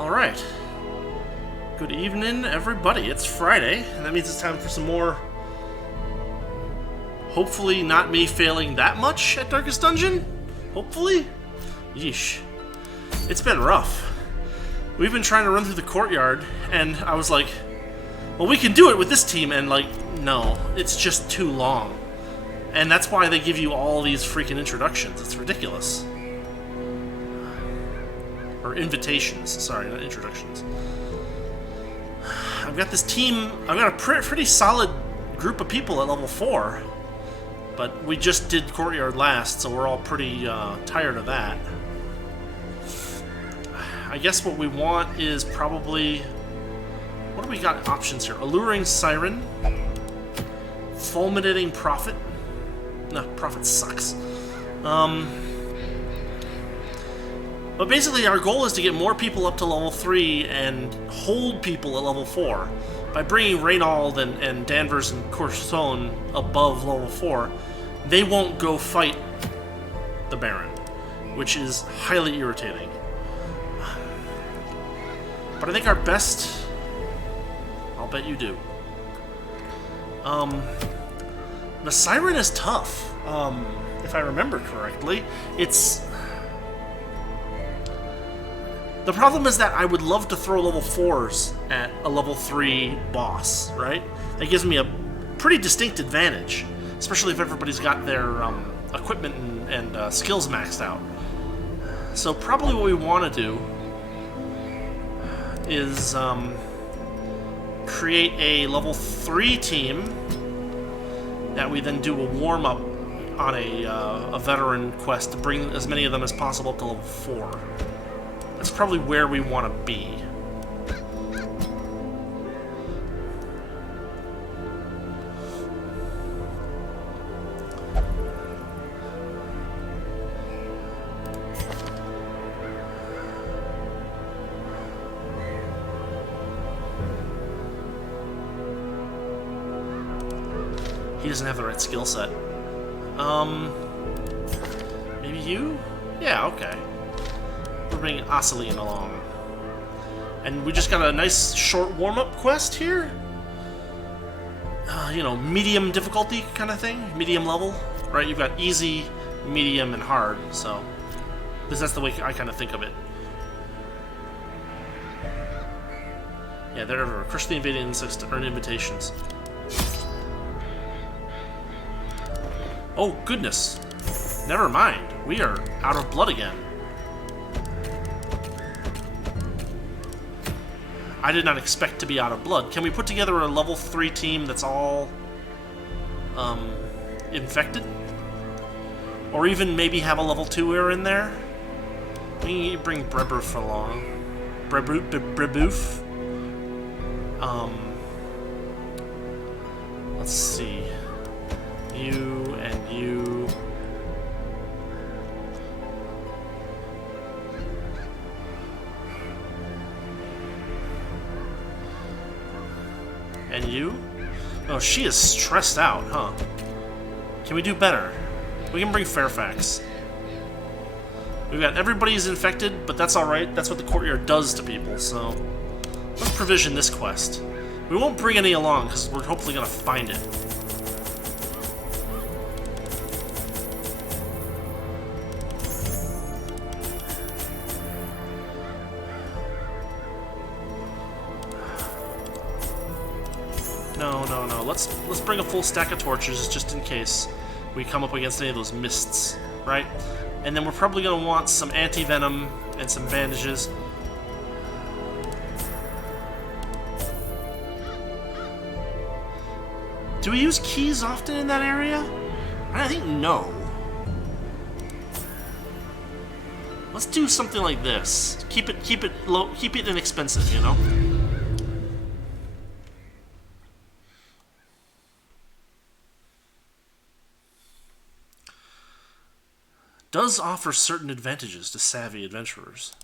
Alright. Good evening, everybody. It's Friday, and that means it's time for some more... Hopefully not me failing that much at Darkest Dungeon? Hopefully? Yeesh. It's been rough. We've been trying to run through the Courtyard, and I was like, well, we can do it with this team, and like, no, it's just too long. And that's why they give you all these freaking introductions. It's ridiculous. Or invitations, sorry, not introductions. I've got this team, I've got a pretty solid group of people at level 4. But we just did Courtyard last, so we're all pretty tired of that. I guess what we want is probably... What do we got options here? Alluring Siren. Fulminating Prophet. No, Prophet sucks. But basically our goal is to get more people up to level 3 and hold people at level 4. By bringing Reynald and Danvers and Courson above level 4, they won't go fight the Baron, which is highly irritating. But I think our best... I'll bet you do. The Siren is tough, if I remember correctly. It's... The problem is that I would love to throw level 4s at a level 3 boss, right? That gives me a pretty distinct advantage, especially if everybody's got their equipment and skills maxed out. So probably what we want to do is create a level 3 team that we then do a warm-up on a veteran quest to bring as many of them as possible up to level 4. That's probably where we want to be. He doesn't have the right skill set. Maybe you? Yeah, okay. We're bringing Oceline along. And we just got a nice short warm-up quest here. You know, medium difficulty kind of thing. Medium level, right? You've got easy, medium, and hard, so... Because that's the way I kind of think of it. Yeah, they're everywhere. Crush the invading insects to earn invitations. Oh, goodness. Never mind. We are out of blood again. I did not expect to be out of blood. Can we put together a level 3 team that's all infected? Or even maybe have a level 2er in there? We can bring Brebeuf along. Brebeuf. Let's see. You and you. And you? Oh, she is stressed out, huh? Can we do better? We can bring Fairfax. We've got everybody's infected, but that's alright. That's what the Courtyard does to people, so... Let's provision this quest. We won't bring any along, because we're hopefully going to find it. No. Let's bring a full stack of torches just in case we come up against any of those mists, right? And then we're probably going to want some anti-venom and some bandages. Do we use keys often in that area? I think no. Let's do something like this. Keep it low, keep it inexpensive, you know? Does offer certain advantages to savvy adventurers.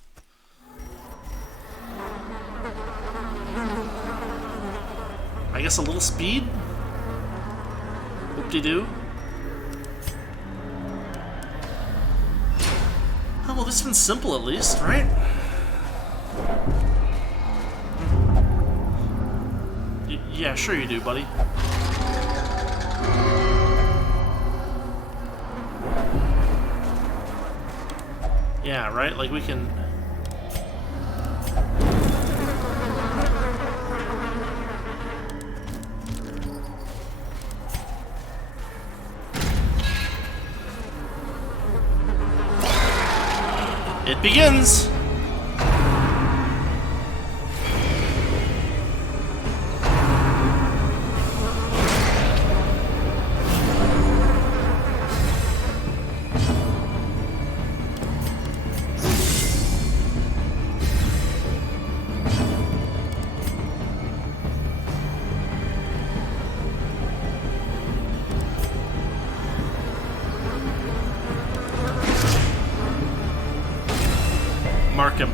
I guess a little speed? Whoop-de-doo. Oh, well, this one's simple at least, right? Yeah, sure you do, buddy. Yeah, right? Like, we can... It begins! Mark him.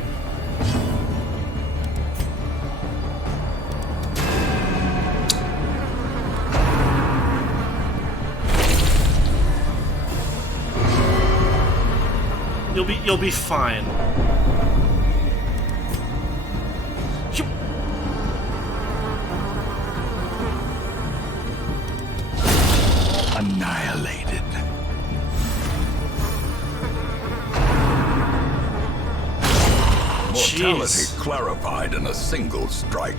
You'll be fine. Annihilated. Mortality Jeez. clarified in a single strike.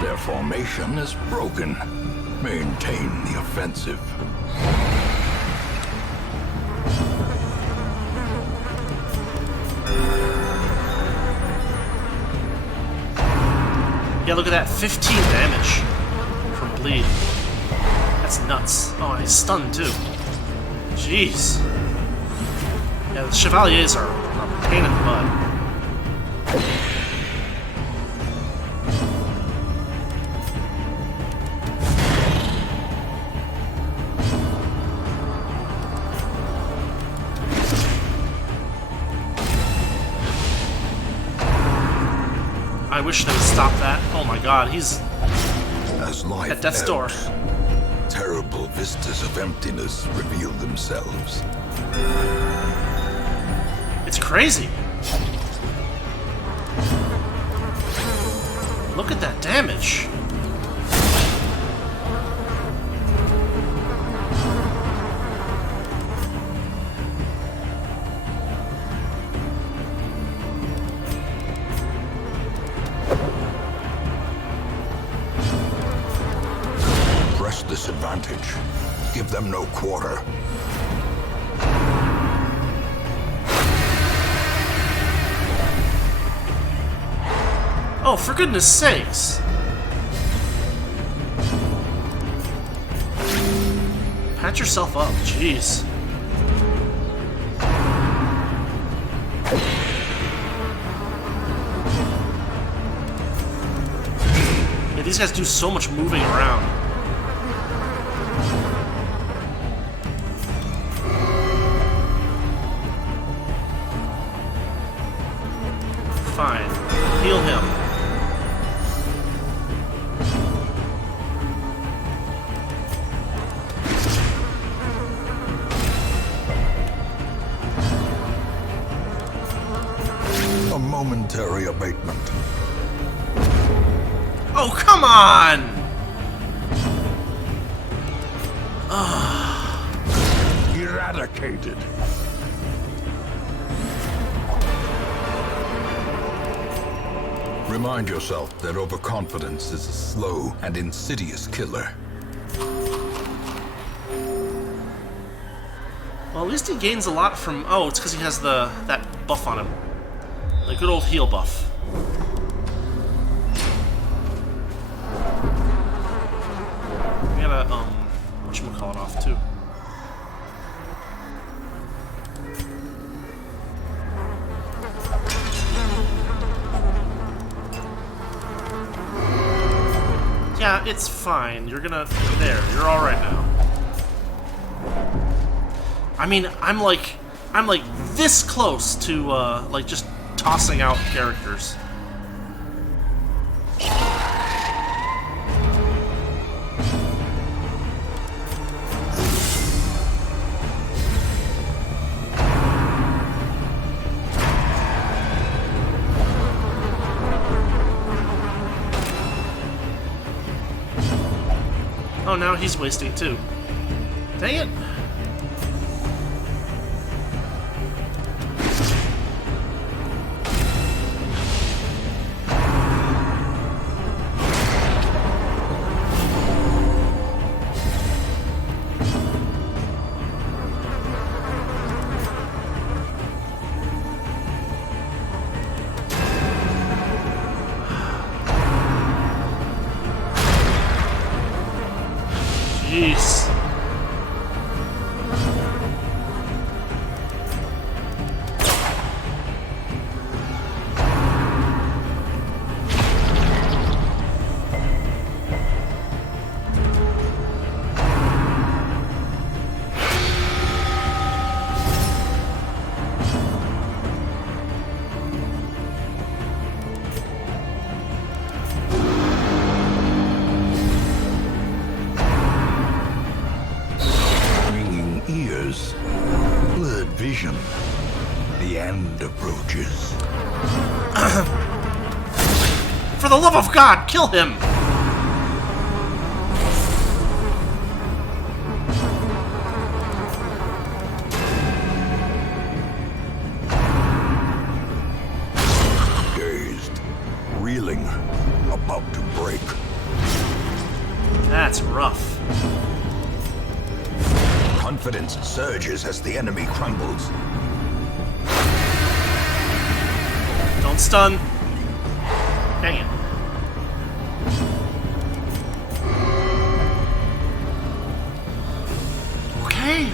Their formation is broken. Maintain the offensive. Yeah, look at that. 15 damage from bleed. That's nuts. Oh, and he's stunned too. Jeez. Yeah, the Chevaliers are a pain in the butt. I wish they would stop that. Oh my god, he's As life at death's door. ebbs, terrible vistas of emptiness reveal themselves. It's crazy. Look at that damage. Disadvantage. Give them no quarter. Oh, for goodness sakes. Patch yourself up, jeez. Yeah, these guys do so much moving around. Fine. Heal him. A momentary abatement. Oh, come on! Eradicated. Remind yourself that overconfidence is a slow and insidious killer. Well, at least he gains a lot from... Oh, it's because he has that buff on him. The good old heal buff. We gotta, whatchamacallit off, too. Yeah, it's fine. You're gonna... There, you're alright now. I mean, I'm like this close to, like, just tossing out characters. Oh, now he's wasting too. Dang it. Jeez. Blurred vision. The end approaches. For the love of God, kill him! Dazed, reeling, about to break. That's rough. Confidence surges as the enemy crumbles. Don't stun. Dang it. Okay.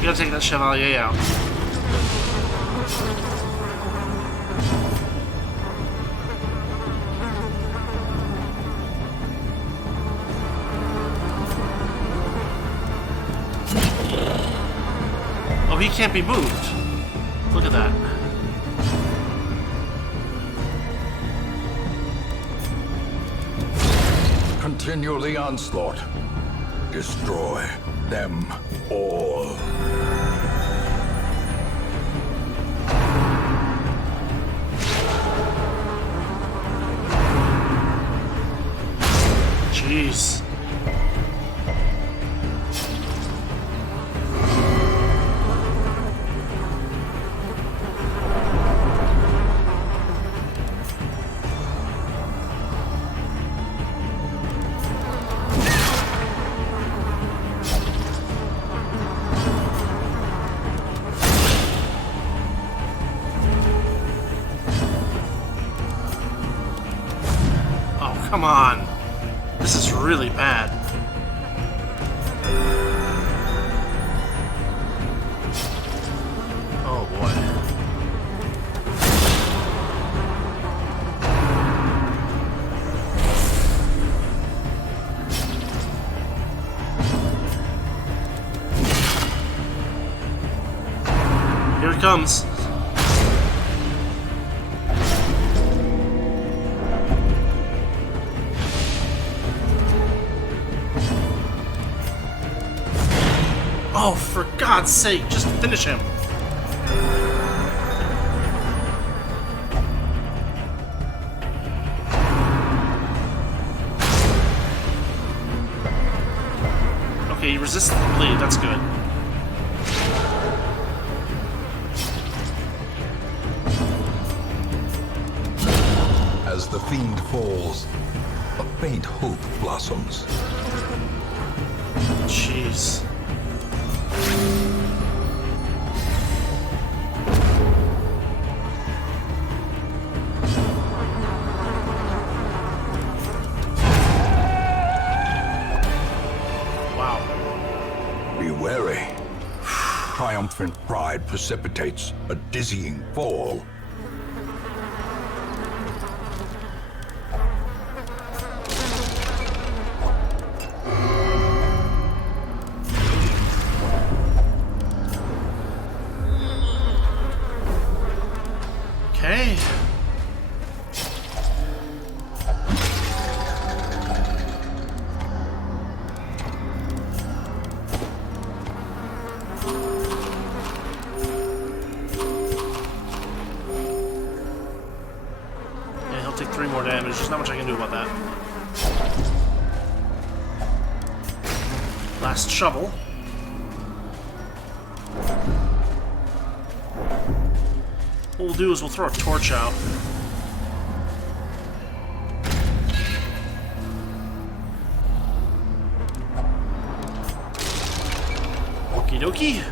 You gotta take that Chevalier out. Oh, he can't be moved. Look at that. Continue the onslaught. Destroy them all. Jeez. Oh, come on. This is really bad. Oh boy. Here it comes. Oh, for God's sake, just finish him. Okay, he resisted the bleed, that's good. As the fiend falls, a faint hope blossoms. Jeez. Be wary. Triumphant pride precipitates a dizzying fall. Okay. take 3 more damage. There's not much I can do about that. Last shovel. What we'll do is we'll throw a torch out. Okie dokie.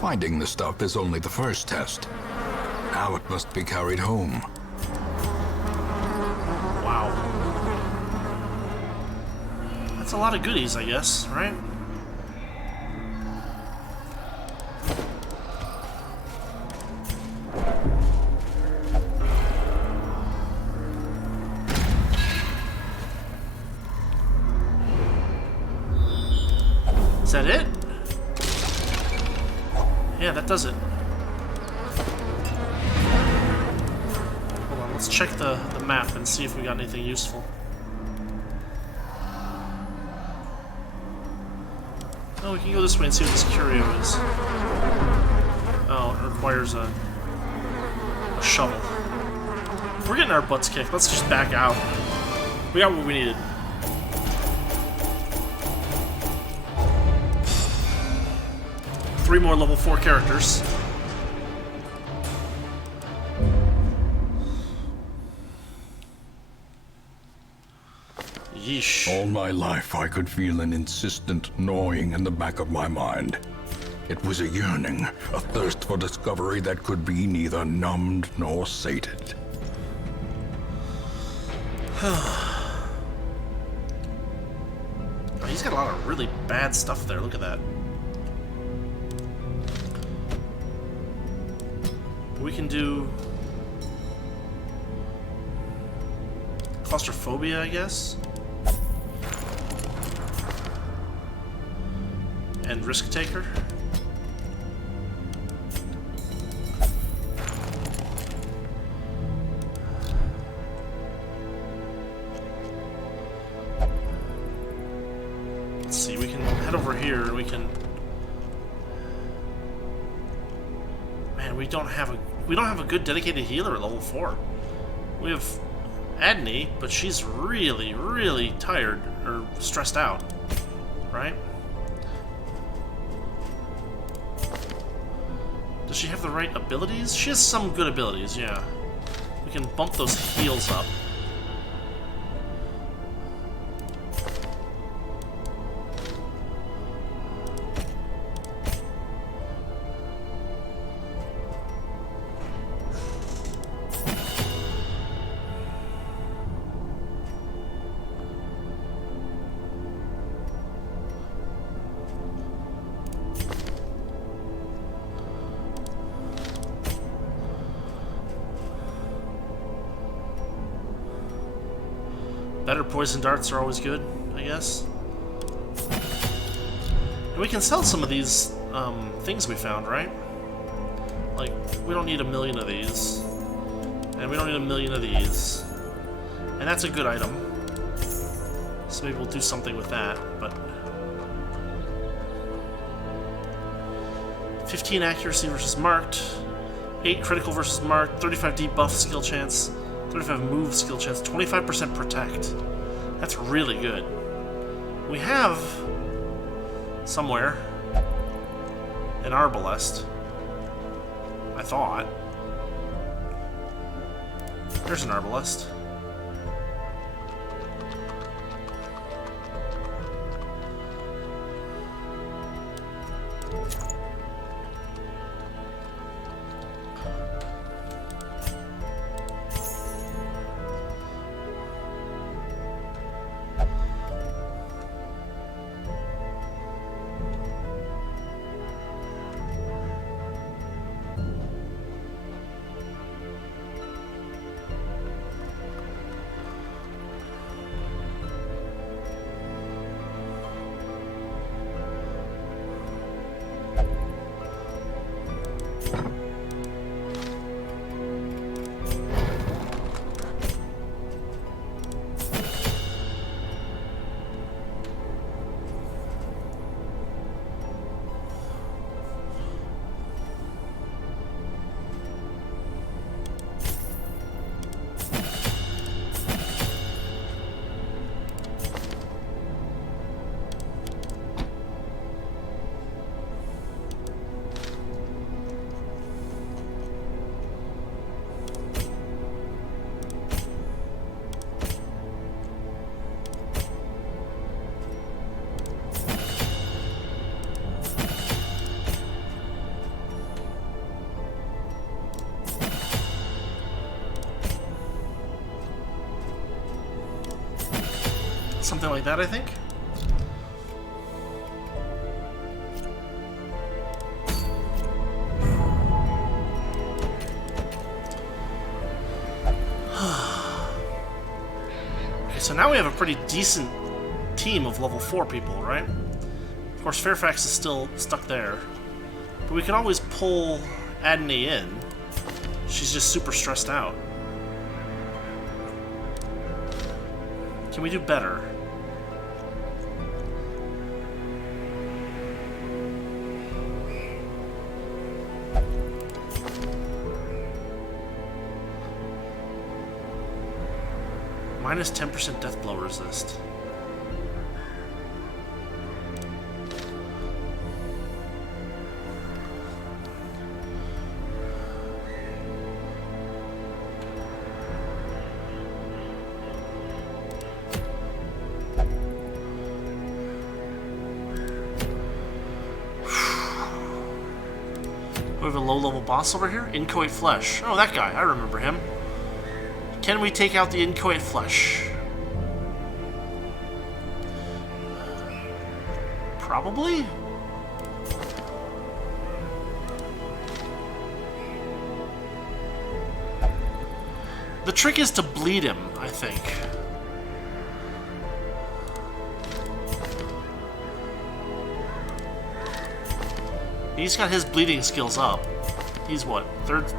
Finding the stuff is only the first test. Now it must be carried home. Wow. That's a lot of goodies, I guess, right? Is that it? Yeah, that does it. Hold on, let's check the map and see if we got anything useful. Oh, we can go this way and see what this curio is. Oh, it requires a shovel. We're getting our butts kicked. Let's just back out. We got what we needed. Three more level 4 characters. Yeesh. All my life I could feel an insistent gnawing in the back of my mind. It was a yearning, a thirst for discovery that could be neither numbed nor sated. Oh, he's got a lot of really bad stuff there. Look at that. We can do claustrophobia, I guess, and risk taker. Let's see. We can head over here, and we can. Man, we don't have a good dedicated healer at level 4. We have Adney, but she's really, really tired or stressed out, right? Does she have the right abilities? She has some good abilities, yeah. We can bump those heals up. Better poison darts are always good, I guess. And we can sell some of these things we found, right? Like, we don't need 1,000,000 of these. And we don't need 1,000,000 of these. And that's a good item. So maybe we'll do something with that, but... 15 accuracy versus marked. 8 critical versus marked. 35 debuff skill chance. 35 move skill chance, 25% protect. That's really good. We have somewhere an arbalest, I thought. There's an arbalest. something like that, I think. Okay, so now we have a pretty decent team of level 4 people, right? Of course, Fairfax is still stuck there. But we could always pull Adney in. She's just super stressed out. Can we do better? Minus 10% death blow resist. We have a low-level boss over here? Inchoate Flesh. Oh, that guy. I remember him. Can we take out the Inchoate Flesh? Probably? The trick is to bleed him, I think. He's got his bleeding skills up. He's what? Third?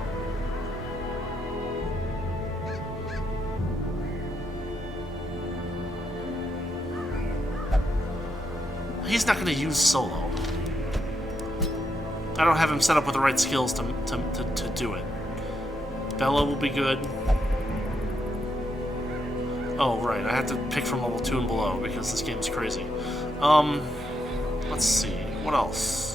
He's not going to use solo. I don't have him set up with the right skills to do it. Bella will be good. Oh, right. I have to pick from level 2 and below because this game's crazy. Let's see. What else?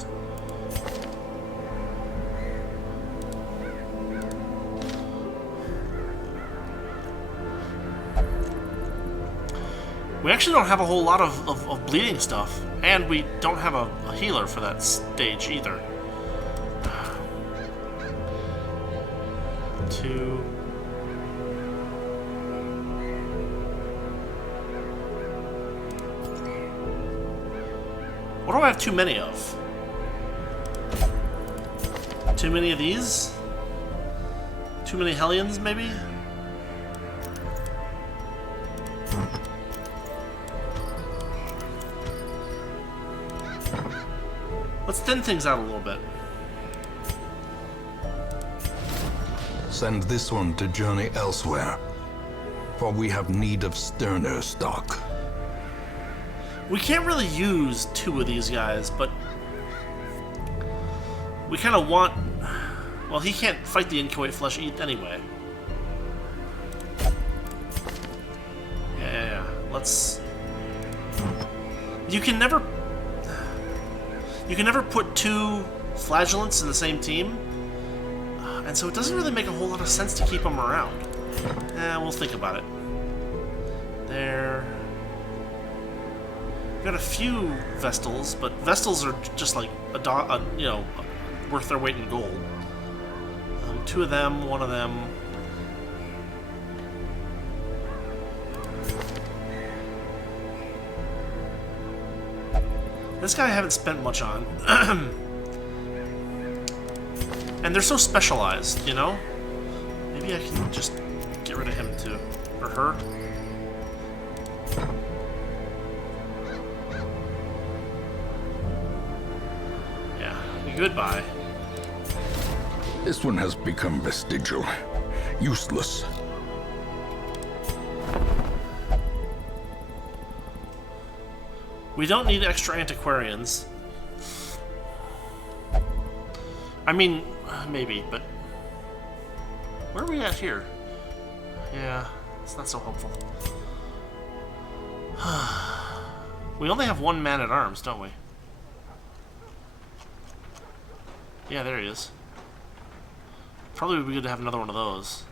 We actually don't have a whole lot of bleeding stuff, and we don't have a healer for that stage either. 2. What do I have too many of? Too many of these? Too many Hellions, maybe? Let's thin things out a little bit. Send this one to journey elsewhere, for we have need of sterner stock. We can't really use 2 of these guys, but we kind of want... Well, he can't fight the Inchoate Flesh anyway. Yeah. Let's... You can never put 2 flagellants in the same team, and so it doesn't really make a whole lot of sense to keep them around. We'll think about it. There. We've got a few Vestals, but Vestals are just like worth their weight in gold. 2 of them, 1 of them. This guy I haven't spent much on. And they're so specialized, you know? Maybe I can just get rid of him too. Or her. Yeah, goodbye. This one has become vestigial. Useless. We don't need extra antiquarians. I mean, maybe, but... Where are we at here? Yeah, it's not so helpful. We only have 1 man-at-arms, don't we? Yeah, there he is. Probably would be good to have another one of those.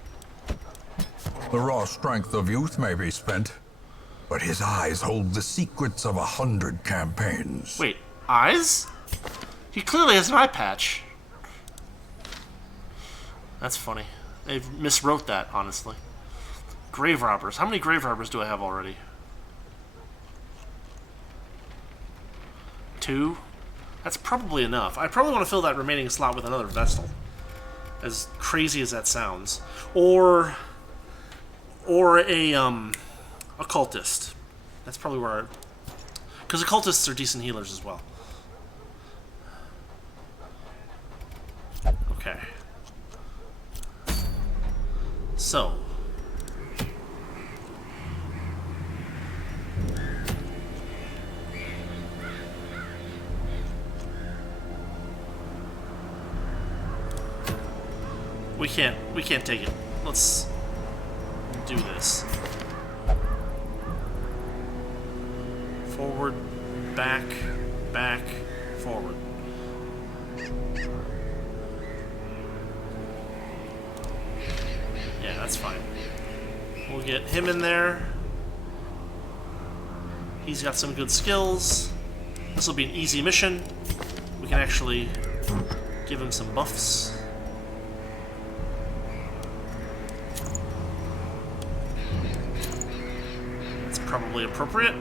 The raw strength of youth may be spent, but his eyes hold the secrets of 100 campaigns. Wait, eyes? He clearly has an eye patch. That's funny. They miswrote that, honestly. Grave robbers. How many grave robbers do I have already? 2. That's probably enough. I probably want to fill that remaining slot with another Vestal. As crazy as that sounds. Or a cultist. That's probably where because occultists are decent healers as well. Okay. So. We can't take it. Let's do this. Forward, back, back, forward. Yeah, that's fine. We'll get him in there. He's got some good skills. This will be an easy mission. We can actually give him some buffs. That's probably appropriate.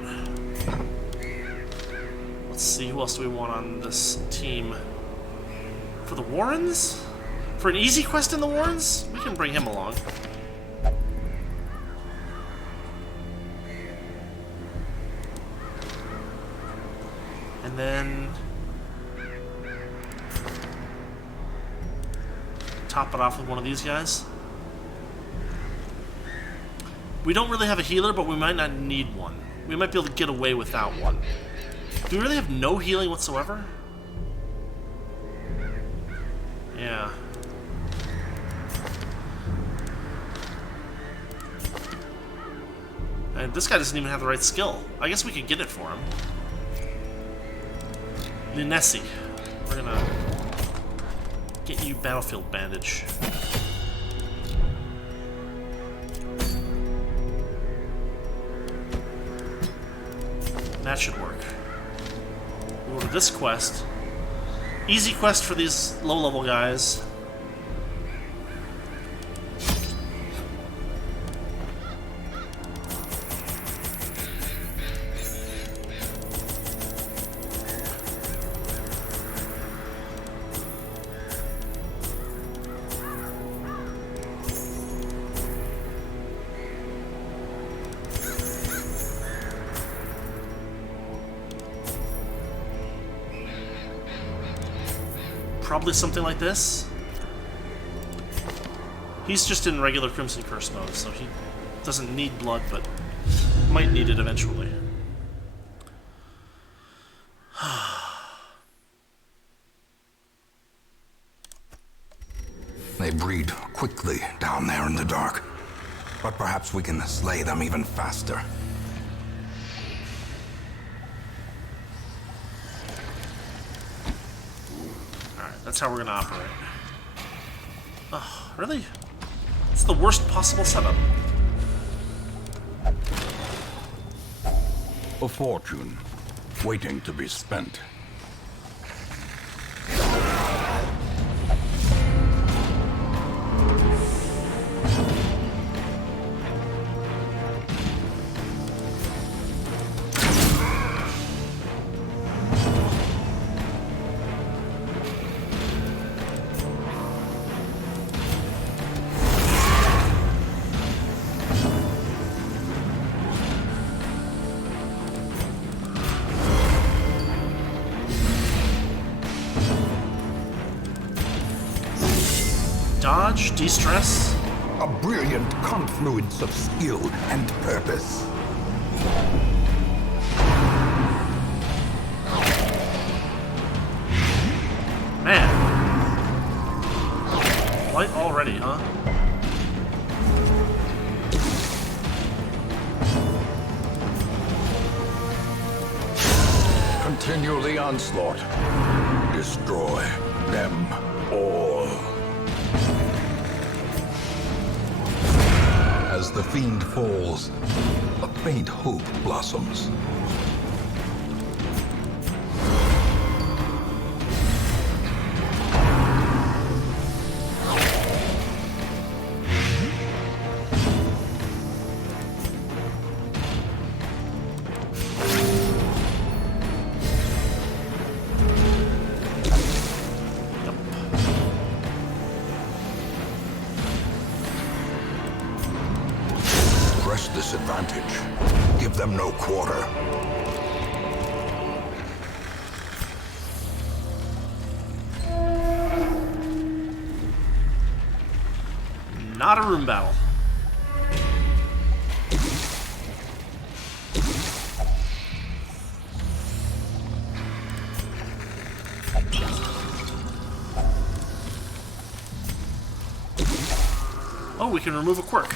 Let's see, who else do we want on this team? For the Warrens? For an easy quest in the Warrens? We can bring him along. And then top it off with one of these guys. We don't really have a healer, but we might not need one. We might be able to get away without one. Do we really have no healing whatsoever? Yeah. And this guy doesn't even have the right skill. I guess we could get it for him. Linesi. We're gonna get you battlefield bandage. That should work. We'll go to this quest. Easy quest for these low-level guys. Probably something like this. He's just in regular Crimson Curse mode, so he doesn't need blood, but might need it eventually. They breed quickly down there in the dark, but perhaps we can slay them even faster. That's how we're gonna operate. Oh, really? It's the worst possible setup. A fortune, waiting to be spent. Dodge, de-stress. A brilliant confluence of skill and purpose. Man. Light already, huh? Continue the onslaught. Destroy them all. As the fiend falls, a faint hope blossoms. them no quarter. Not a room battle. Oh, we can remove a quirk.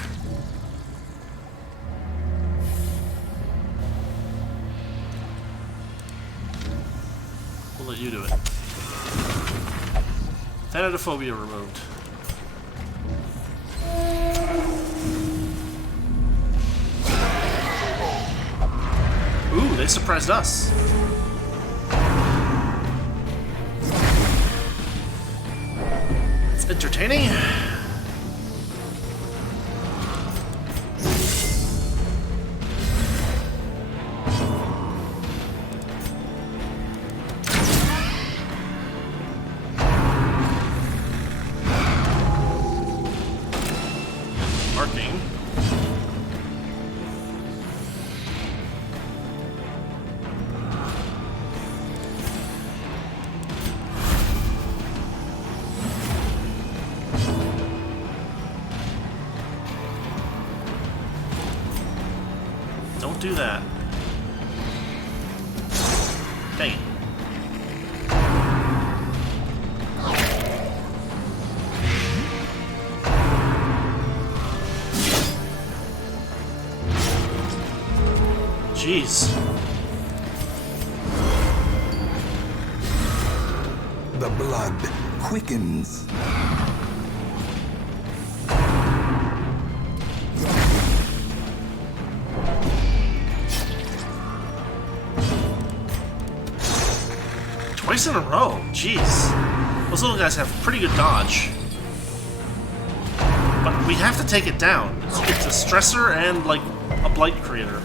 We'll let you do it. Thanatophobia removed. Ooh, they surprised us. It's entertaining. Marking. Don't do that. Dang it. Jeez. The blood quickens. Twice in a row. Jeez. Those little guys have pretty good dodge. But we have to take it down. It's a stressor and, like, a blight creator.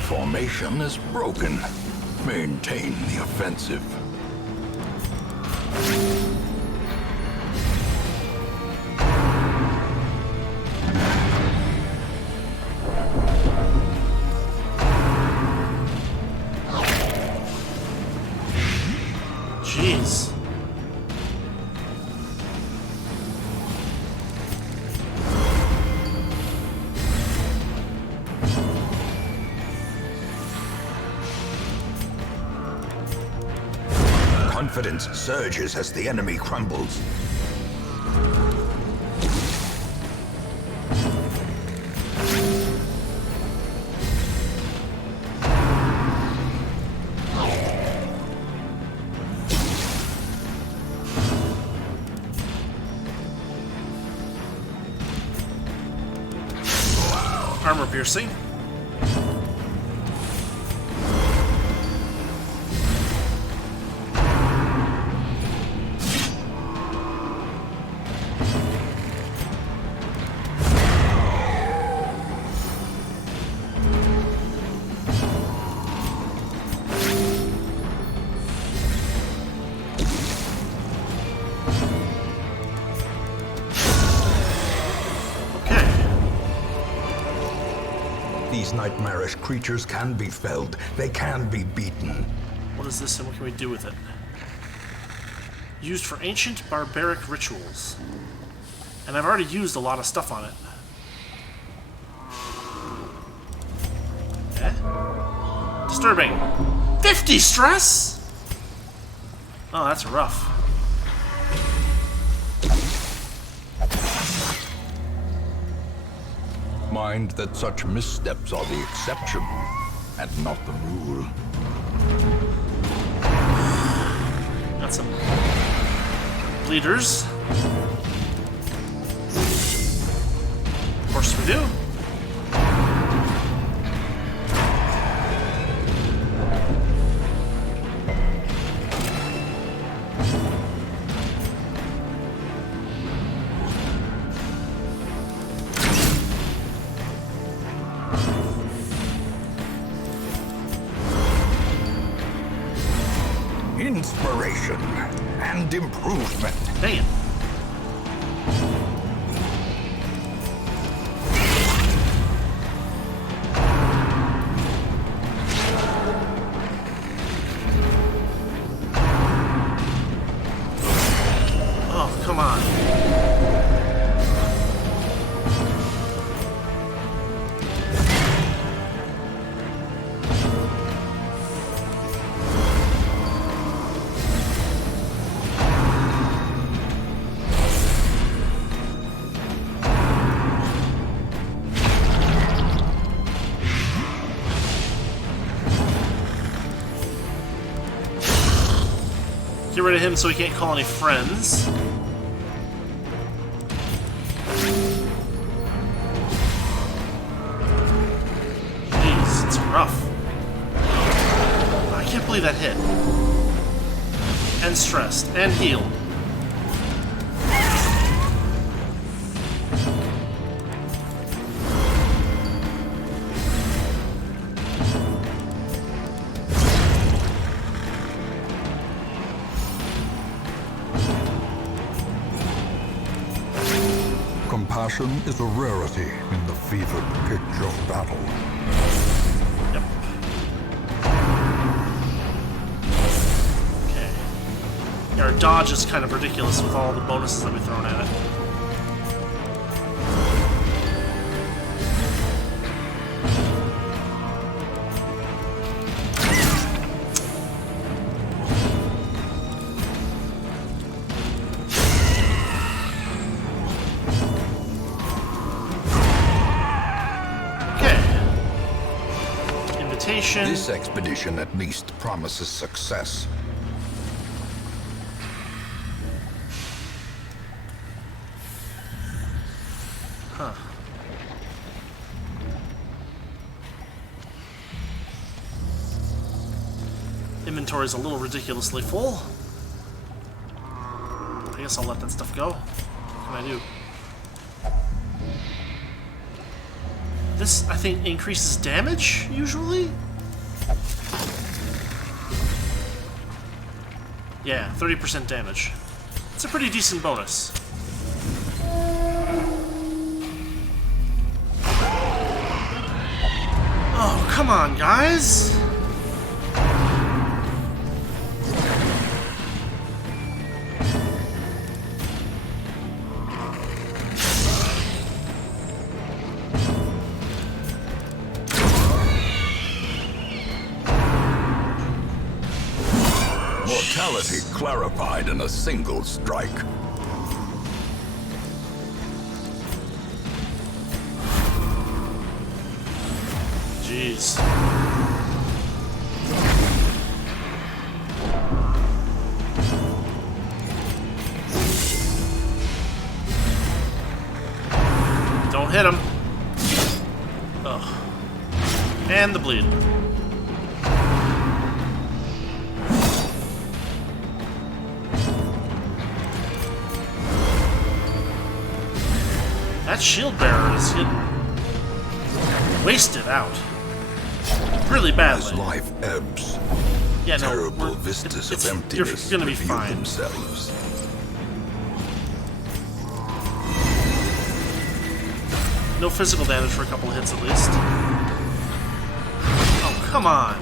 Formation is broken. Maintain the offensive. Jeez. Confidence surges as the enemy crumbles. Armor piercing. These nightmarish creatures can be felled. They can be beaten. What is this and what can we do with it? Used for ancient barbaric rituals. And I've already used a lot of stuff on it. Eh? Disturbing. 50 stress? Oh, that's rough. Mind that such missteps are the exception, and not the rule. Got some bleeders. Of course we do. inspiration, and improvement. Dang it. Oh, come on. Get rid of him so he can't call any friends. Jeez, it's rough. I can't believe that hit. And stressed. And healed. Compassion is a rarity in the fevered pitch of battle. Yep. Okay. Yeah, our dodge is kind of ridiculous with all the bonuses that we've thrown at it. This expedition at least promises success. Huh. Inventory's a little ridiculously full. I guess I'll let that stuff go. What can I do? This, I think, increases damage, usually? Yeah, 30% damage. It's a pretty decent bonus. Oh, come on, guys! Mortality clarified in a single strike. Jeez. Don't hit him. Ugh. And the bleed. That shield bearer is getting wasted out. Really badly. As life ebbs, Yeah, no, terrible vistas of emptiness you're gonna be reveal fine. themselves. No physical damage for a couple of hits at least. Oh, come on.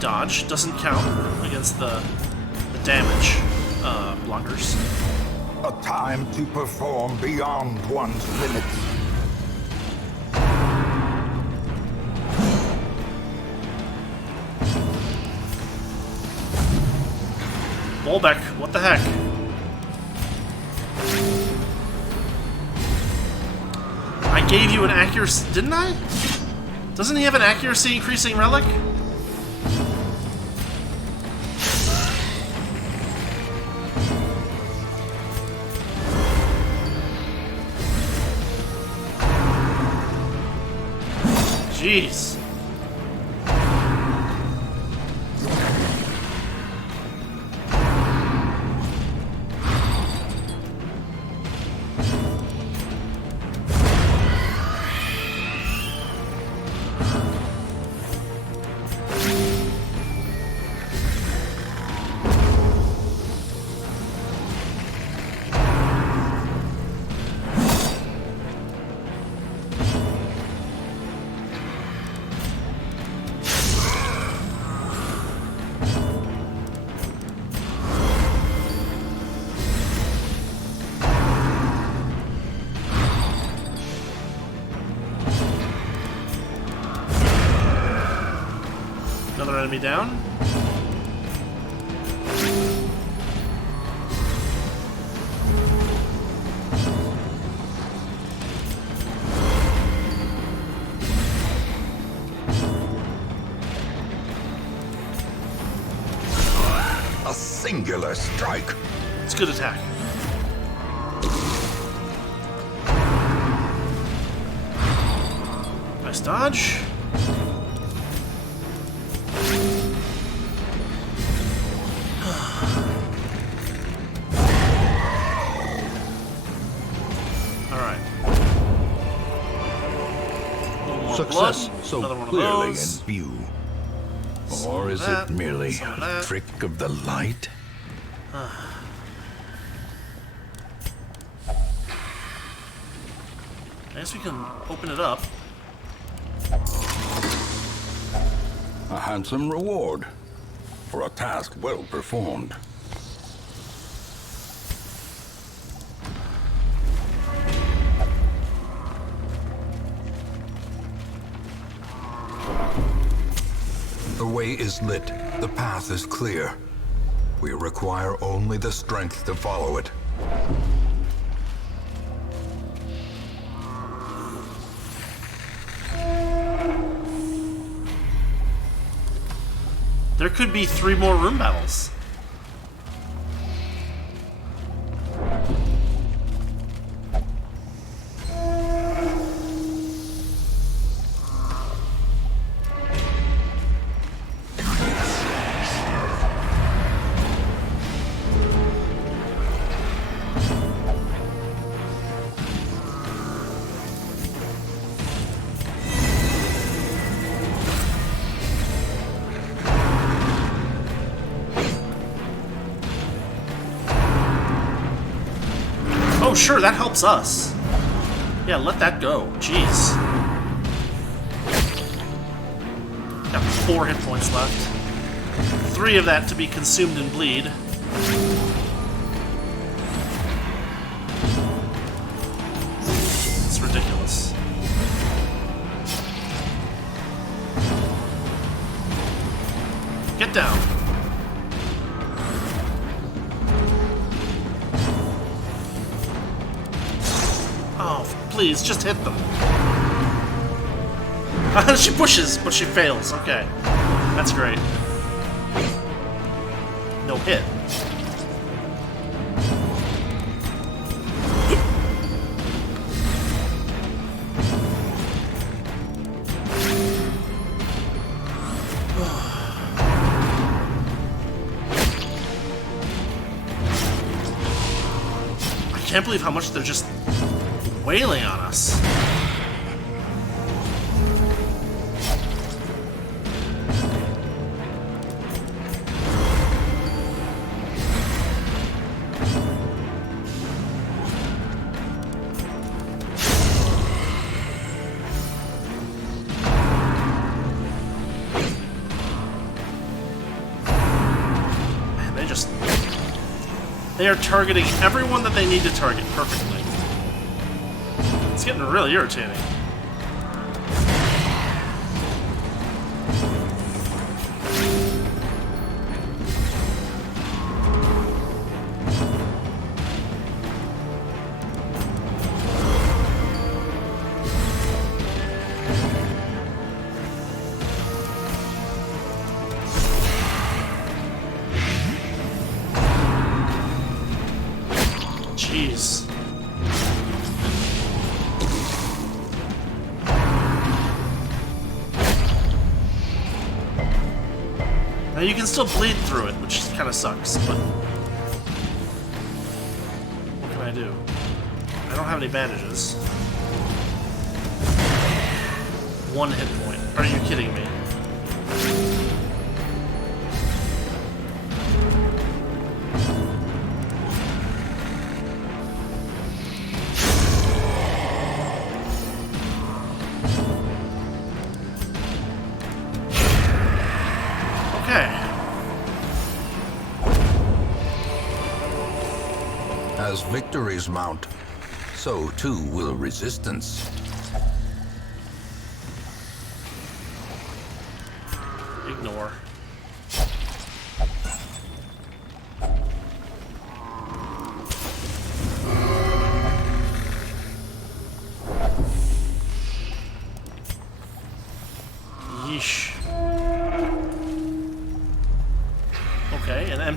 Dodge doesn't count against the damage blockers. A time to perform beyond one's limits. Bolbeck, what the heck? I gave you an accuracy, didn't I? Doesn't he have an accuracy increasing relic? Jeez. enemy down. A singular strike. It's a good attack. Nice dodge. Alright. Success blood. so Another one of clearly in those. view. Or is that, it merely some of a that. trick of the light? I guess we can open it up. A handsome reward for a task well performed. The way is lit. The path is clear. We require only the strength to follow it. There could be 3 more room battles. Oh, sure, that helps us. Yeah, let that go. Jeez. Got 4 hit points left. 3 of that to be consumed in bleed. It's ridiculous. Get down. Oh, please, just hit them. She pushes, but she fails. Okay. That's great. No hit. I can't believe how much they're just wailing on us. Man, they are targeting everyone that they need to target perfectly. It's getting really irritating. Jeez. Now you can still bleed through it, which kind of sucks, but what can I do? I don't have any bandages. 1 hit point. Are you kidding me? As victories mount, so too will resistance. Ignore.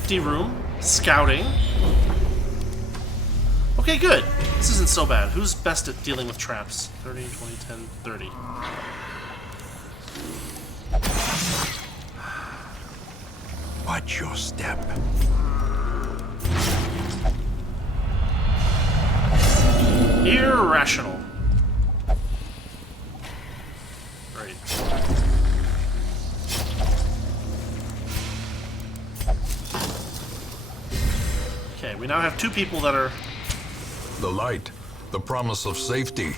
empty room. Scouting. Okay, good. This isn't so bad. Who's best at dealing with traps? 30, 20, 10, 30. Watch your step. Irrational. Great. Okay, we now have two people that are... The light, the promise of safety.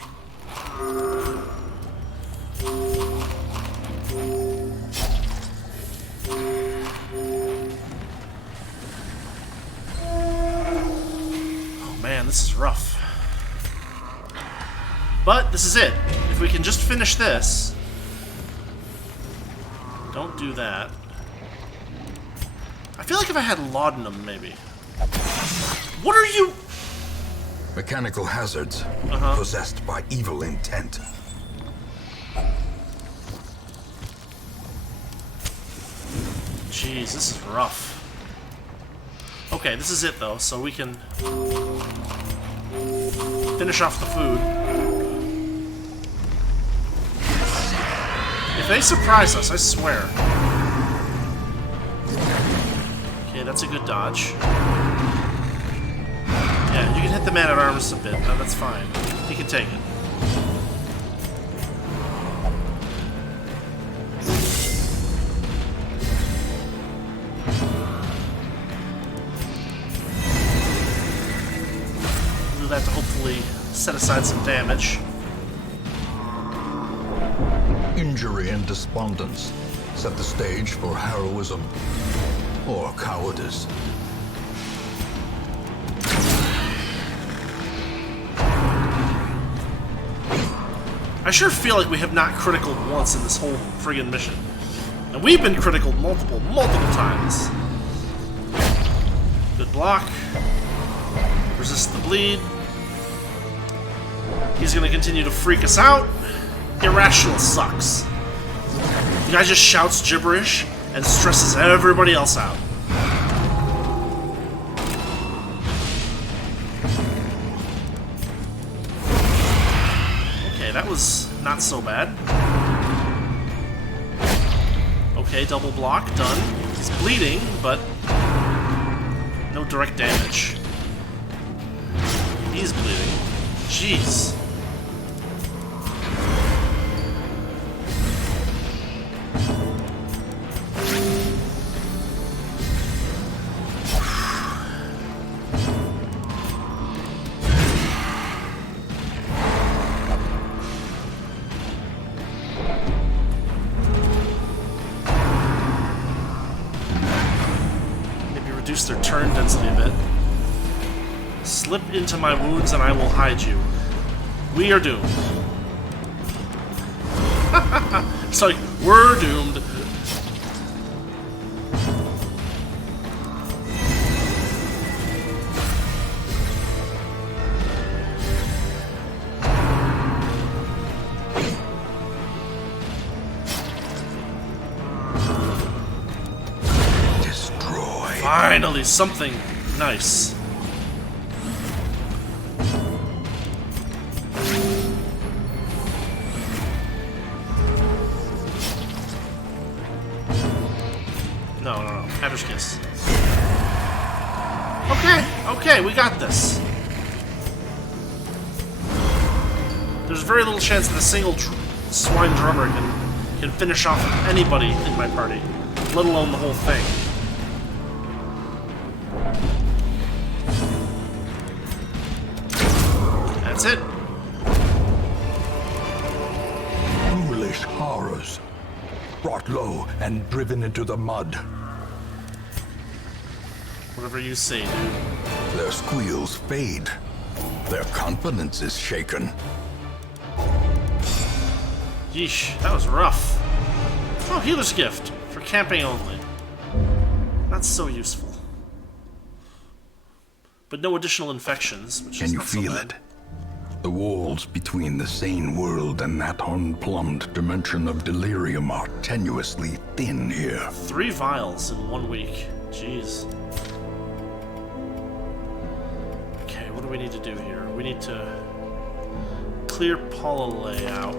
Oh man, this is rough. But this is it. If we can just finish this... Don't do that. I feel like if I had laudanum, maybe. What are you... Mechanical hazards, possessed by evil intent. Jeez, this is rough. Okay, this is it though, so we can finish off the food. If they surprise us, I swear. Okay, that's a good dodge. Yeah, you can hit the man-at-arms a bit. No, that's fine. He can take it. Do that to hopefully set aside some damage. Injury and despondence set the stage for heroism or cowardice. I sure feel like we have not critical once in this whole friggin' mission. And we've been critical multiple times. Good block. Resist the bleed. He's gonna continue to freak us out. Irrational sucks. The guy just shouts gibberish and stresses everybody else out. Okay, that was not so bad. Okay, double block, done. He's bleeding, but no direct damage. He's bleeding. Jeez. Reduce their turn density a bit. Slip into my wounds and I will hide you. We are doomed. It's like, we're doomed. Finally, something nice. No. Adder's Kiss. Okay, we got this. There's very little chance that a single swine drummer can finish off anybody in my party, let alone the whole thing. That's it. Foolish horrors, brought low and driven into the mud. Whatever you say, dude. Their squeals fade. Their confidence is shaken. Yeesh, that was rough. Oh, Healer's Gift. For camping only. Not so useful. But no additional infections, which is not so bad. Can you feel it? The walls between the sane world and that unplumbed dimension of delirium are tenuously thin here. 3 vials in 1 week. Jeez. Okay, what do we need to do here? We need to clear Paula layout.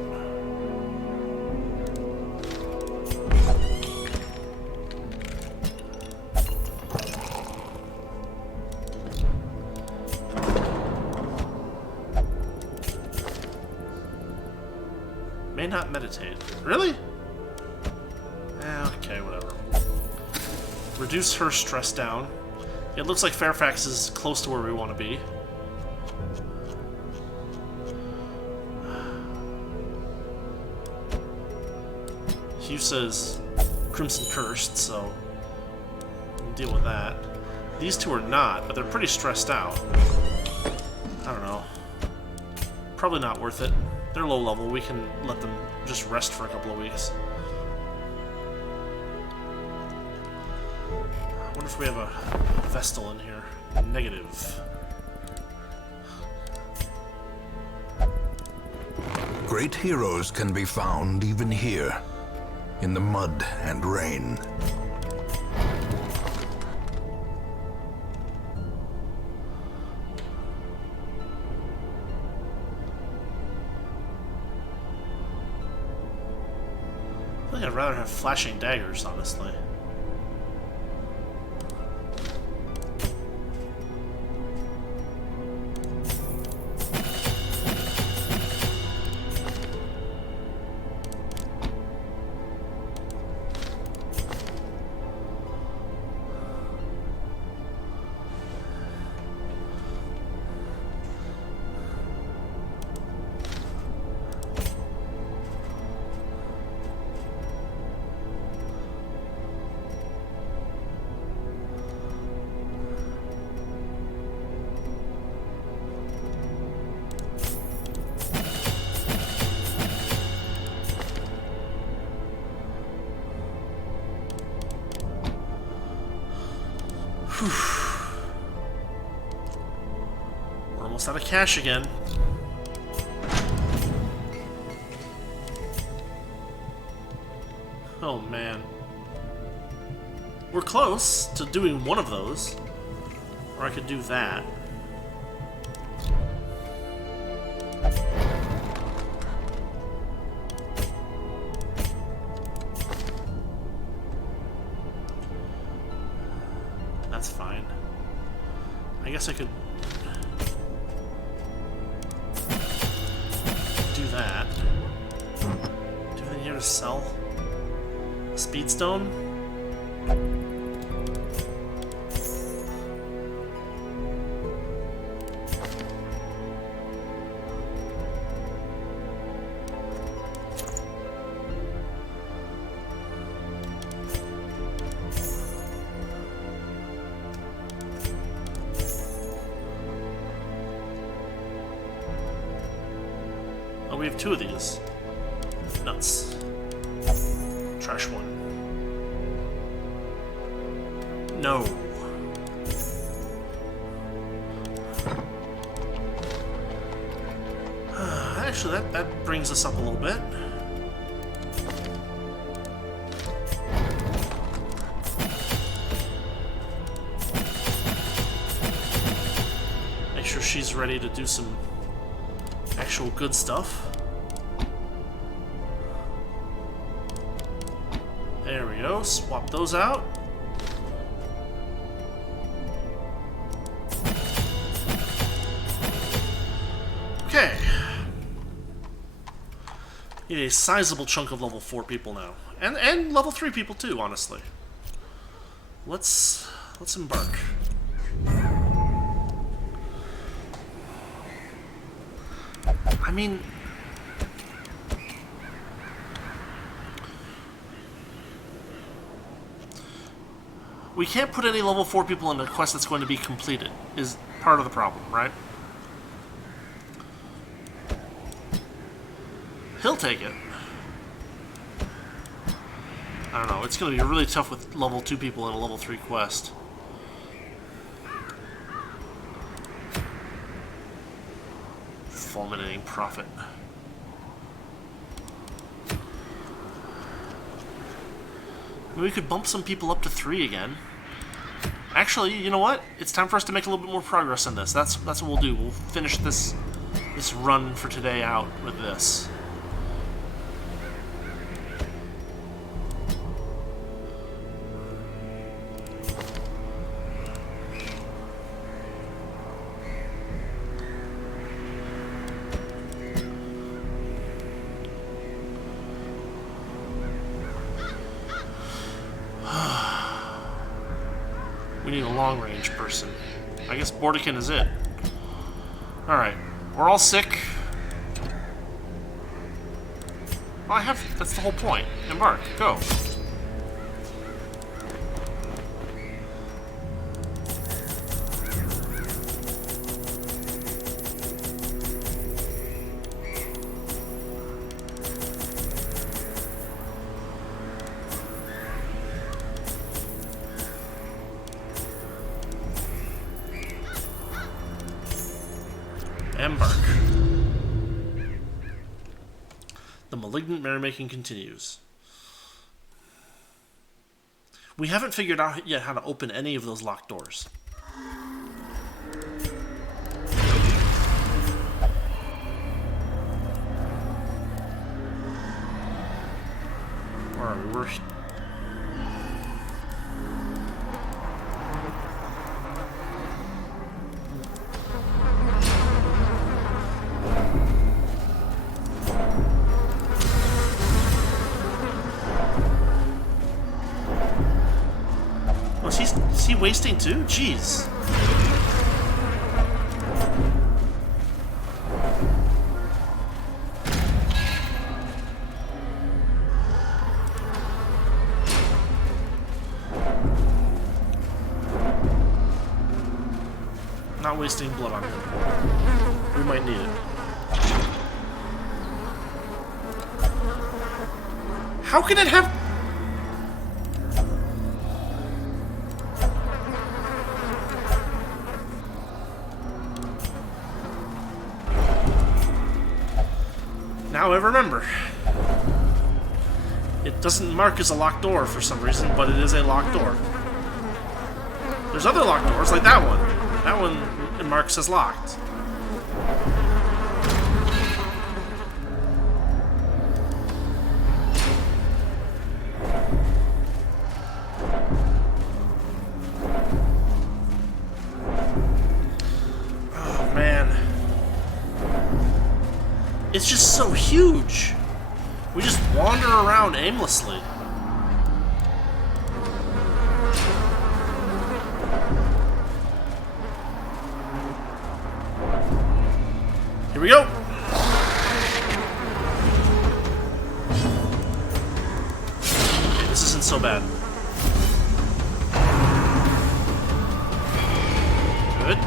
May not meditate. Really? Okay, whatever. Reduce her stress down. It looks like Fairfax is close to where we want to be. Hugh says Crimson Cursed, so we'll deal with that. These two are not, but they're pretty stressed out. I don't know. Probably not worth it. They're low level. We can let them just rest for a couple of weeks. I wonder if we have a Vestal in here. Negative. Great heroes can be found even here, in the mud and rain. I think I'd rather have flashing daggers, honestly. We're almost out of cash again. Oh man. We're close to doing one of those. Or I could do that. That's fine. I guess I could do that. Do anything here to sell? A Speedstone? Oh, we have two of these. Nuts. Trash one. No. Actually, that brings us up a little bit. Make sure she's ready to do some actual good stuff. There we go. Swap those out. Okay. Need a sizable chunk of level 4 people now. And level 3 people too, honestly. Let's embark. I mean, we can't put any level 4 people in a quest that's going to be completed, is part of the problem, right? He'll take it. I don't know, it's going to be really tough with level 2 people in a level 3 quest. Fulminating Prophet. We could bump some people up to 3 again. Actually, you know what? It's time for us to make a little bit more progress in this. That's what we'll do. We'll finish this run for today out with this. We need a long-range person. I guess Bordekin is it. Alright. We're all sick. Well, that's the whole point. Embark. Go. Embark. The malignant merrymaking continues. We haven't figured out yet how to open any of those locked doors. Where are we? Is he wasting too? Jeez. Not wasting blood on him. We might need it. How can it have... Now I remember. It doesn't mark as a locked door for some reason, but it is a locked door. There's other locked doors, like that one. That one it marks as locked. Oh, man. It's just so huge. We just wander around aimlessly. Here we go. Okay, this isn't so bad. Good.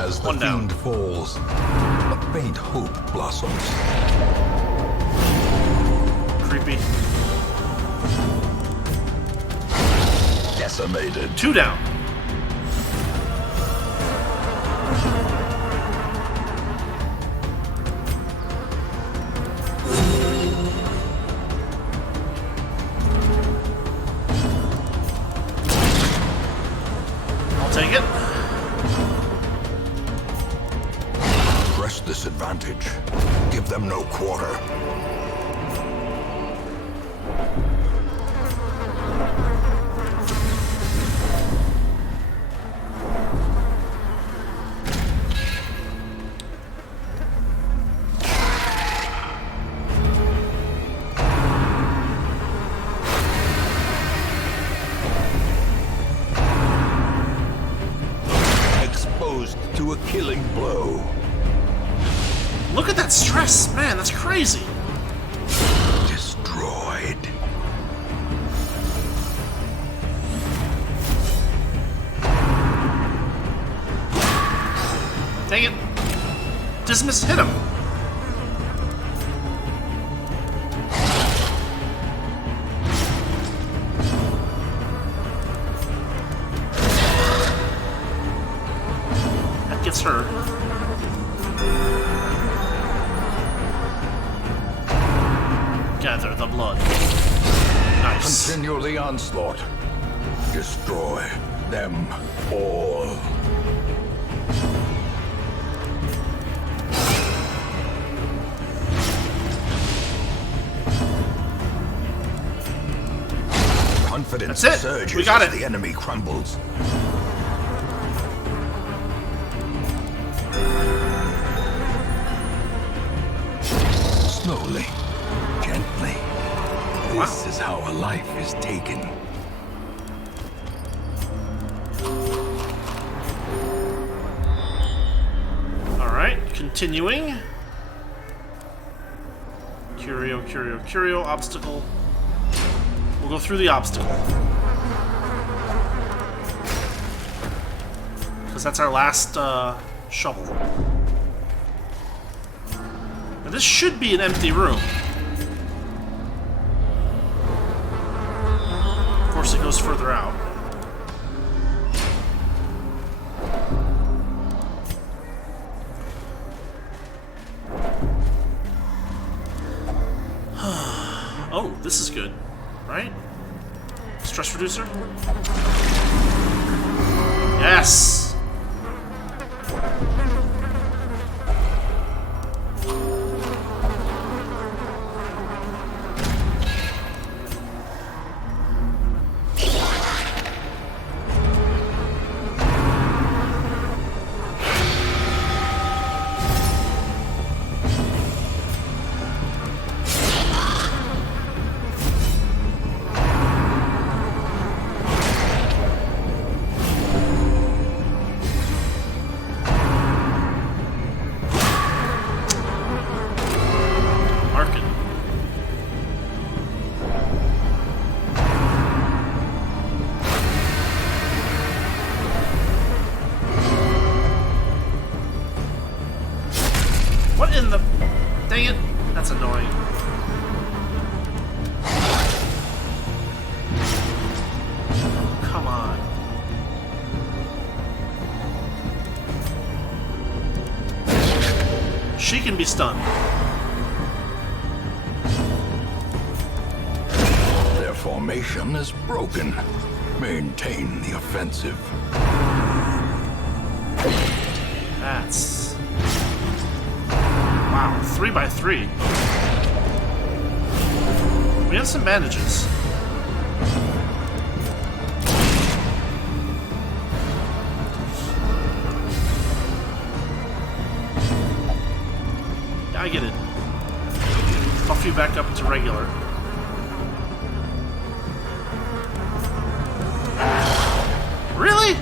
As the fiend falls, a faint hope blossoms. Creepy. Decimated. 2 down. I'll take it. Press this advantage. Give them no quarter. Exposed to a killing blow. Look at that stress, man, that's crazy. Destroyed. Dang it. Dismiss hit him. That gets her. Gather the blood. Nice. Continue the onslaught. Destroy them all. Confidence That's it. surges We got as it. the enemy crumbles. Slowly, gently. This is how a life is taken. Alright, continuing. Curio, obstacle. We'll go through the obstacle. Because that's our last shovel. Now this should be an empty room. Of course it goes further out. Oh, this is good, right? Stress reducer? Yes! What in the... Dang it. That's annoying. Come on. She can be stunned. Their formation is broken. Maintain the offensive. That's... Wow, 3x3. We have some bandages. Yeah, I get it. Buff you back up to regular. Really?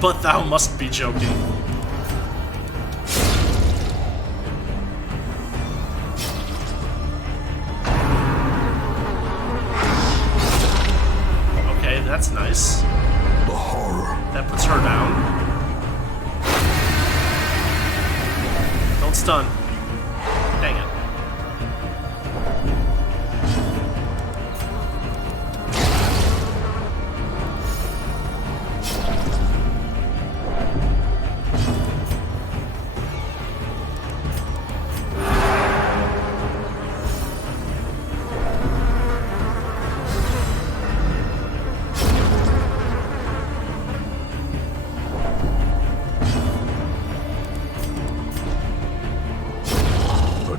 But thou must be joking. Okay, that's nice. The horror. That puts her down. Don't stun. Dang it.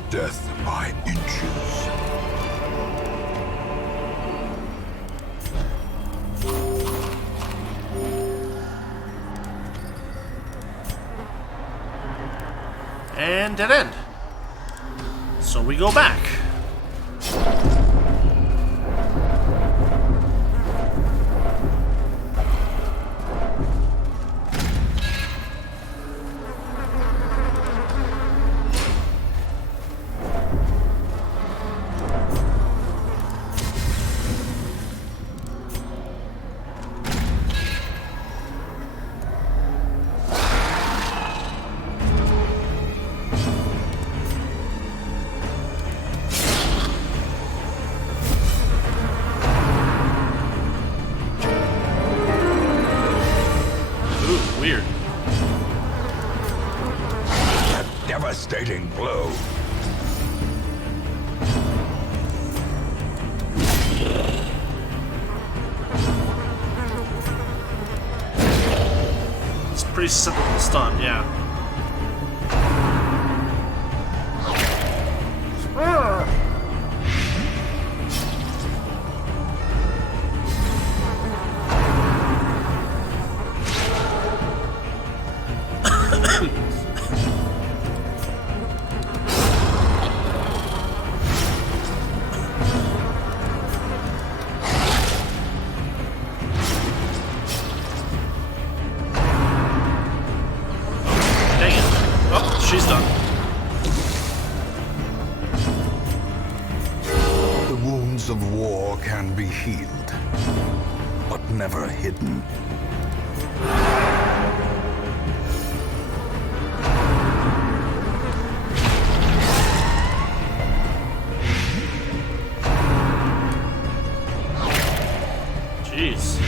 Death by inches. And dead end. So we go back. Ooh, weird. A devastating blow. It's pretty simple to stun, yeah. She's done. The wounds of war can be healed, but never hidden. Jeez.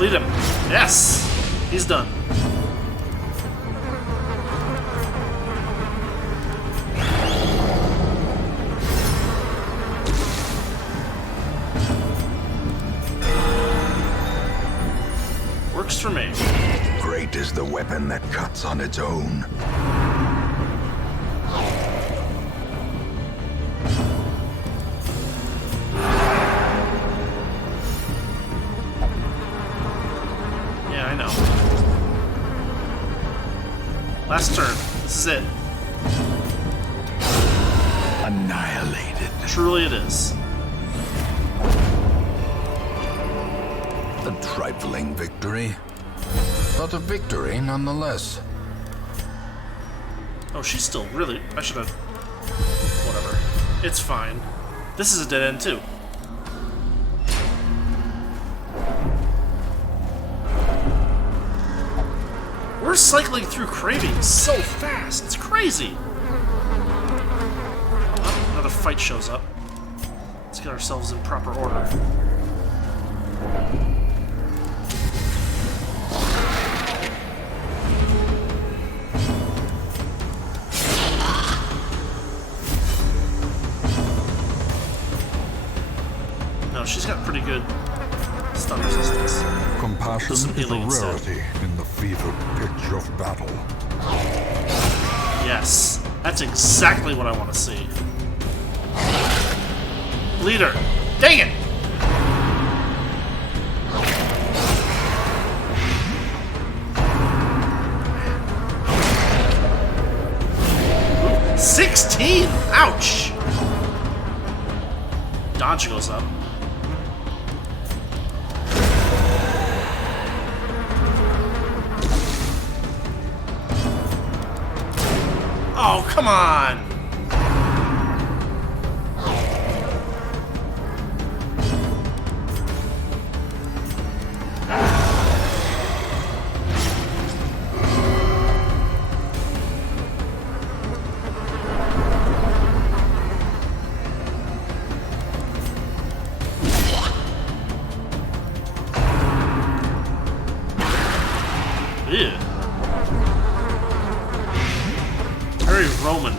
Lead him. Yes! He's done. Works for me. Great is the weapon that cuts on its own. I know. Last turn. This is it. Annihilated. Truly it is. A trifling victory, but a victory nonetheless. Oh, she's still really... I should have... Whatever. It's fine. This is a dead end, too. We're cycling through cravings so fast. It's crazy. Oh, another fight shows up. Let's get ourselves in proper order. No, she's got pretty good stun resistance. Compassion Some is a healing instead. rarity in the fevered pitch of battle. Yes, that's exactly what I want to see. Leader, dang it! Ooh, 16! Ouch! Dodge goes up. Oh, come on! Ew. Very Roman.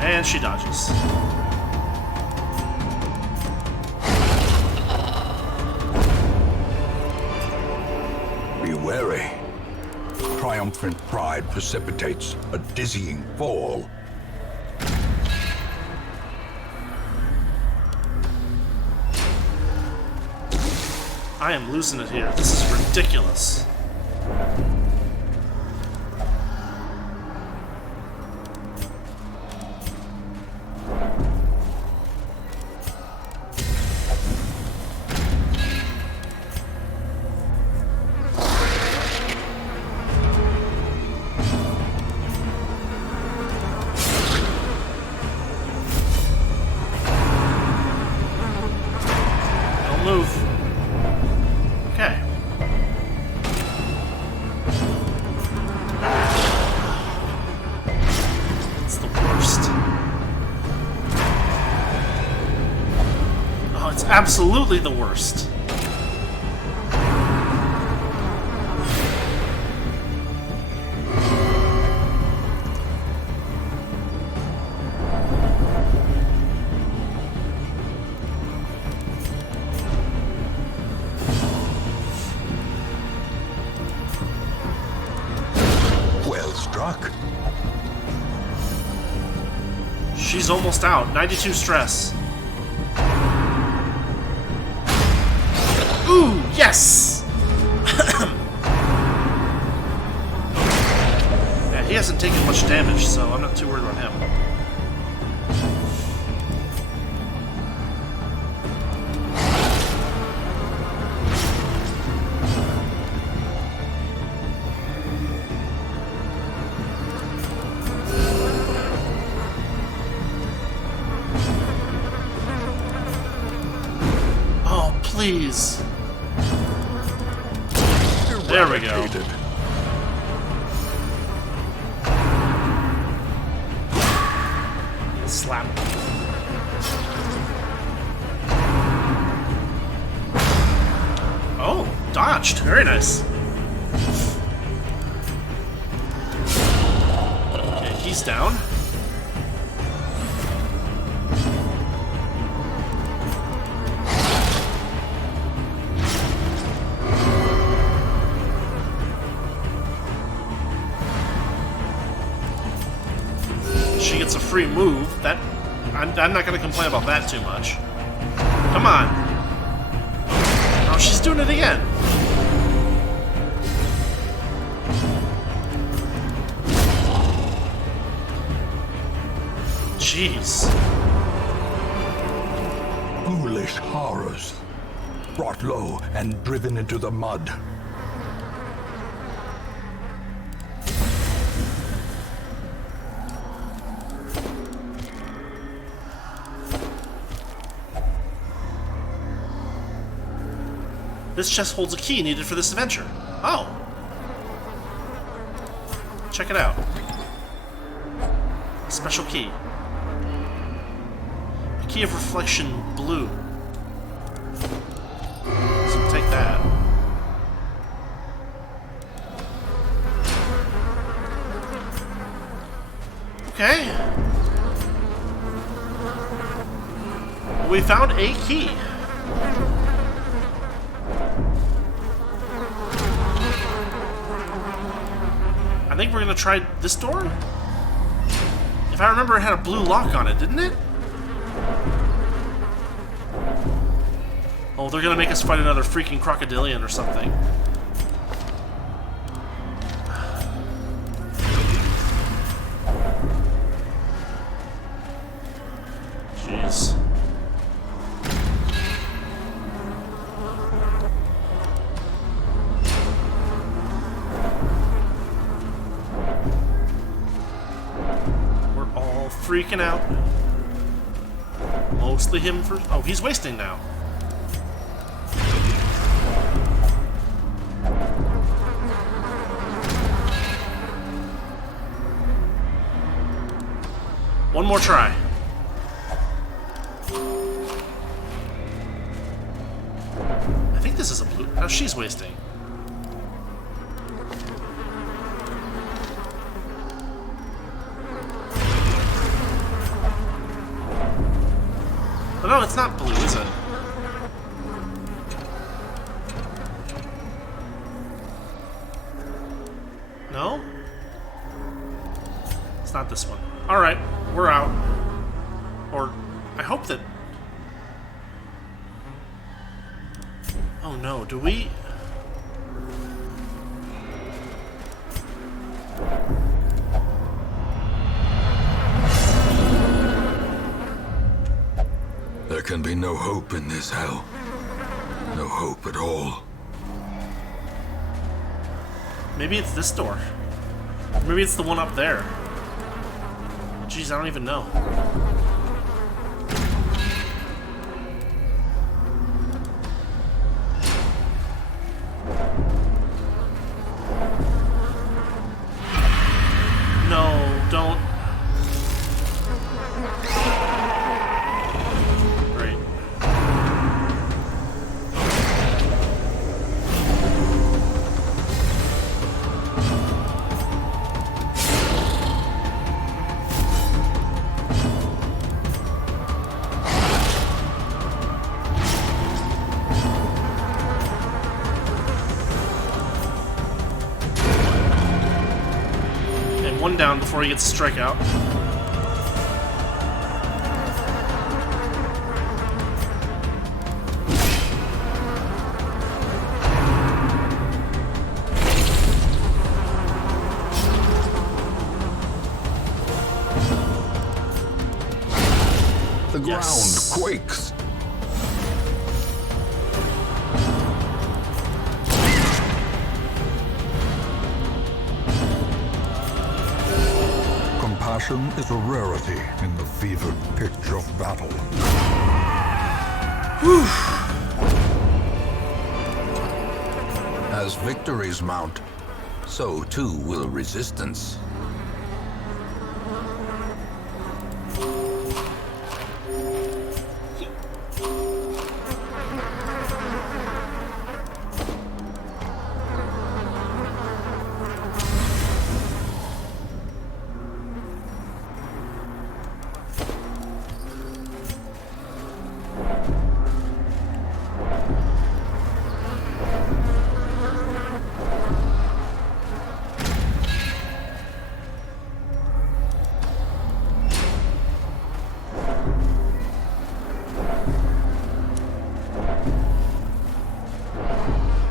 And she dodges. Be wary. Triumphant pride precipitates a dizzying fall. I am losing it here. This is ridiculous. absolutely the worst. Well struck. She's almost out. 92 stress. Ooh, yes! Yeah, he hasn't taken much damage, so I'm not too worried about him. Oh, please. There we go. Slap. Oh, dodged. Very nice. Okay, he's down. She gets a free move. That I'm not going to complain about that too much. Come on. Oh, she's doing it again. Jeez. Foolish horrors. Brought low and driven into the mud. This chest holds a key needed for this adventure. Oh. Check it out. A special key. A key of reflection blue. So take that. Okay. We found a key. I think we're gonna try this door? If I remember, it had a blue lock on it, didn't it? Oh, they're gonna make us fight another freaking crocodilian or something. Jeez. Freaking out. Mostly him for... Oh, he's wasting now. One more try. I think this is a blue... Oh, she's wasting. Oh, no, it's not blue, is it? No? It's not this one. Alright, we're out. Or, I hope that... Oh no, do we... There can be no hope in this hell. No hope at all. Maybe it's this door. Maybe it's the one up there. Jeez, I don't even know. No, don't. Great. down before he gets a strikeout. The ground Yes. quakes. Compassion is a rarity in the fevered pitch of battle. As victories mount, so too will resistance.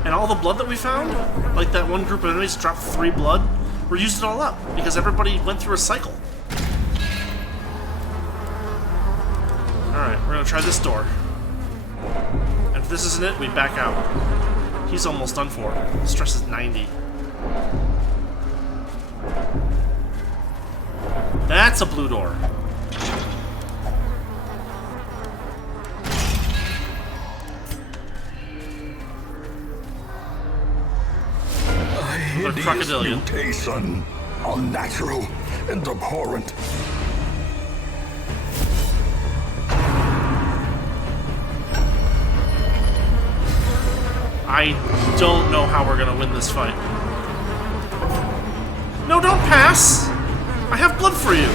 And all the blood that we found, like that one group of enemies dropped 3 blood, we're using it all up because everybody went through a cycle. Alright, we're gonna try this door. And if this isn't it, we back out. He's almost done for. Stress is 90. That's a blue door. The crocodilian. Mutation, unnatural and abhorrent. I don't know how we're gonna win this fight. No, don't pass! I have blood for you!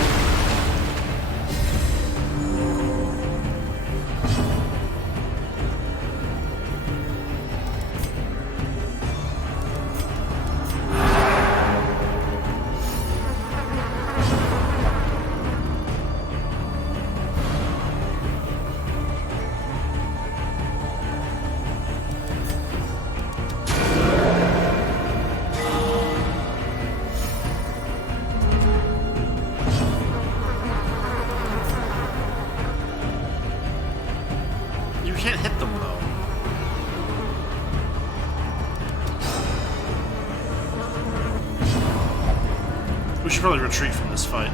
You can't hit them, though. We should probably retreat from this fight.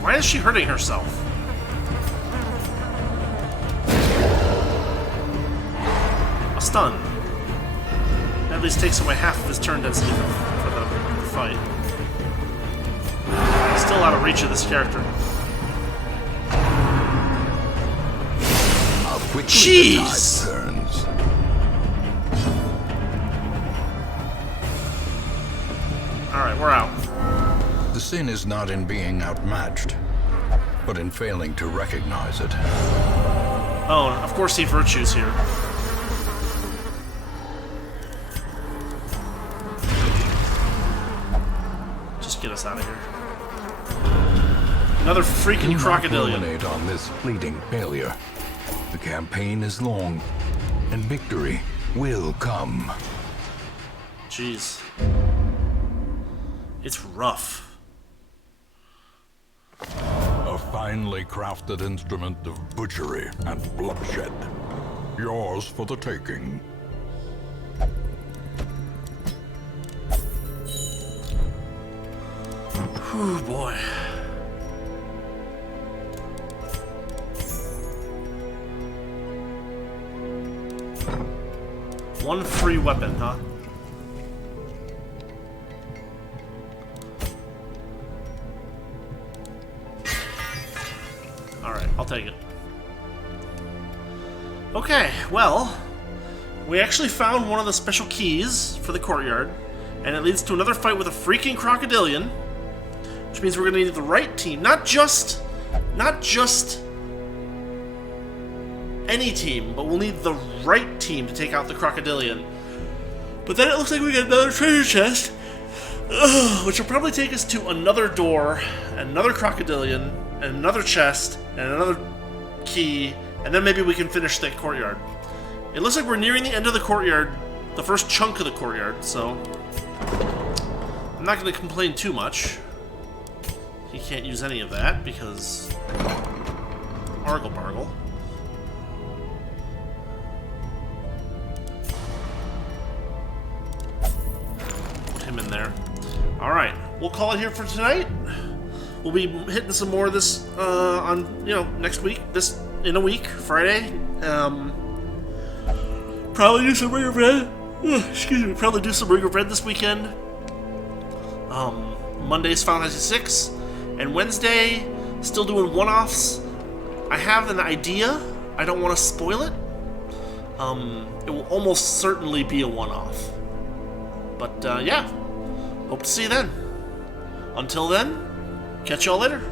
Why is she hurting herself? A stun. That at least takes away half of his turn density for the fight. Still out of reach of this character. Jeez! Turns. Alright, we're out. The sin is not in being outmatched, but in failing to recognize it. Oh, of course he virtues here. Just get us out of here. Another freaking crocodilian. Ruminate on this fleeting failure. The campaign is long, and victory will come. Jeez. It's rough. A finely crafted instrument of butchery and bloodshed. Yours for the taking. Whew, boy. One free weapon, huh? Alright, I'll take it. Okay, well, we actually found one of the special keys for the courtyard, and it leads to another fight with a freaking crocodilian, which means we're gonna need the right team, not just any team, but we'll need the right team to take out the crocodilian. But then it looks like we get another treasure chest. Which will probably take us to another door, and another crocodilian, and another chest, and another key, and then maybe we can finish that courtyard. It looks like we're nearing the end of the courtyard, the first chunk of the courtyard, so I'm not going to complain too much. He can't use any of that because Argle Bargle. Put him in there. Alright, we'll call it here for tonight. We'll be hitting some more of this on, next week. In a week, Friday. Probably do some Ring of Red. Excuse me, probably do some Ring of Red this weekend. Monday's Final Fantasy VI. And Wednesday, still doing one-offs. I have an idea. I don't want to spoil it. It will almost certainly be a one-off. But, yeah. Hope to see you then. Until then, catch y'all later.